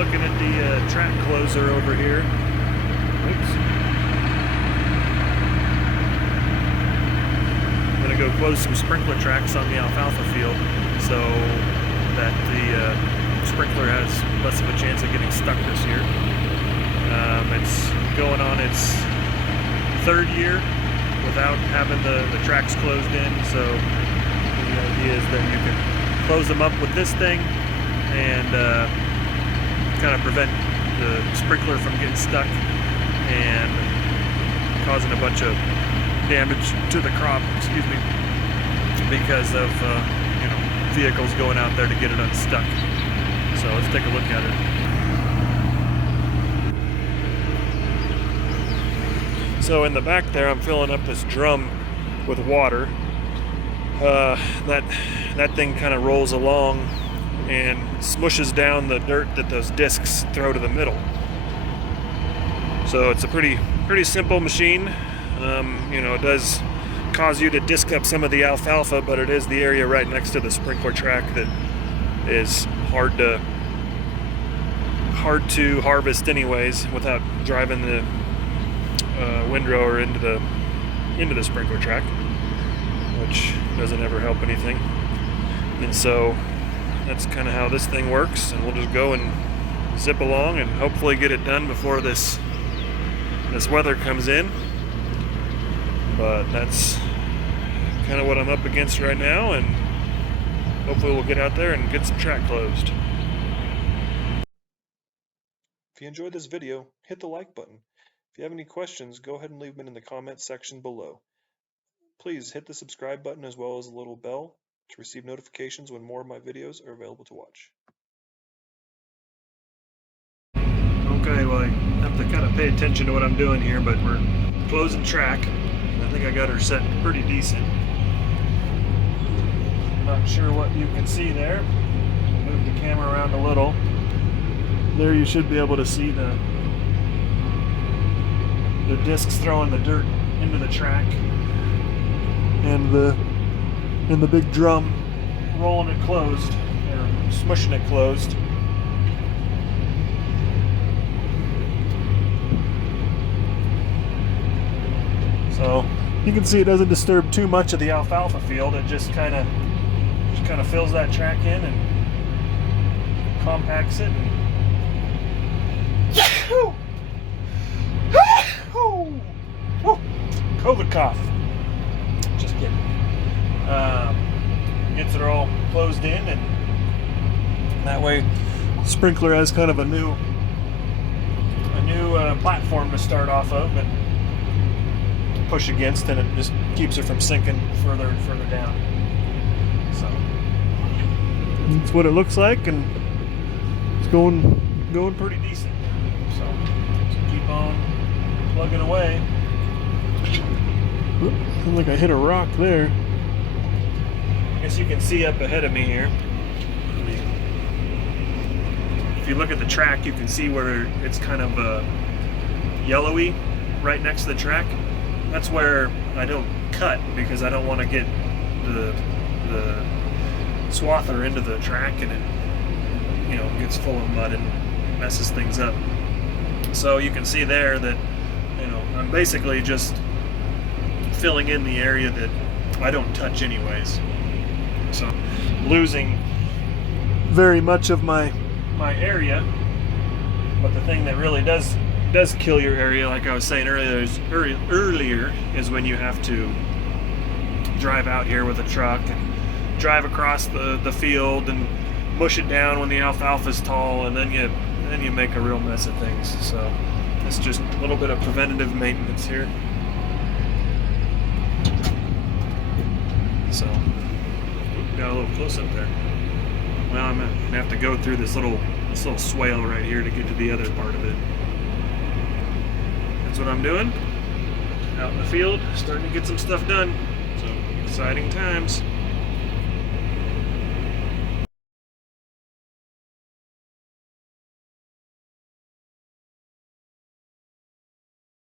looking at the track closer over here. Oops. I'm going to go close some sprinkler tracks on the alfalfa field so that the sprinkler has less of a chance of getting stuck this year. It's going on its third year without having the tracks closed in, so the idea is that you can close them up with this thing and kind of prevent the sprinkler from getting stuck and causing a bunch of damage to the crop, excuse me, because of vehicles going out there to get it unstuck. So let's take a look at it. So in the back there, I'm filling up this drum with water. That thing kind of rolls along and smushes down the dirt that those discs throw to the middle. So it's a pretty simple machine. It does cause you to disc up some of the alfalfa, but it is the area right next to the sprinkler track that is hard to harvest anyways without driving the windrower into the sprinkler track, which doesn't ever help anything. And so that's kind of how this thing works, and we'll just go and zip along and hopefully get it done before this weather comes in. But that's kind of what I'm up against right now, and hopefully we'll get out there and get some track closed. If you enjoyed this video, hit the like button. If you have any questions, go ahead and leave them in the comments section below. Please hit the subscribe button as well as the little bell to receive notifications when more of my videos are available to watch. Okay, well, I have to kind of pay attention to what I'm doing here, but we're closing track. I think I got her set pretty decent. Not sure what you can see there. Move the camera around a little. There you should be able to see the discs throwing the dirt into the track, and the big drum rolling it closed, or smushing it closed. So you can see it doesn't disturb too much of the alfalfa field. It just kind of fills that track in and compacts it. Yahoo! COVID cough. Just kidding. Gets it all closed in, and that way sprinkler has kind of a new platform to start off of and push against, and it just keeps it from sinking further and further down. So that's what it looks like, and it's going pretty decent. So just keep on plugging away. Looks like I hit a rock there. I guess you can see up ahead of me here. If you look at the track, you can see where it's kind of yellowy right next to the track. That's where I don't cut, because I don't want to get the swather into the track and it gets full of mud and messes things up. So you can see there that I'm basically just filling in the area that I don't touch anyways. So losing very much of my area, but the thing that really does kill your area, like I was saying earlier, is when you have to drive out here with a truck and drive across the field and mush it down when the alfalfa's tall, and then you make a real mess of things. So it's just a little bit of preventative maintenance here. So got a little close up there. Well, I'm gonna have to go through this little swale right here to get to the other part of it. That's what I'm doing. Out in the field, starting to get some stuff done. So exciting times.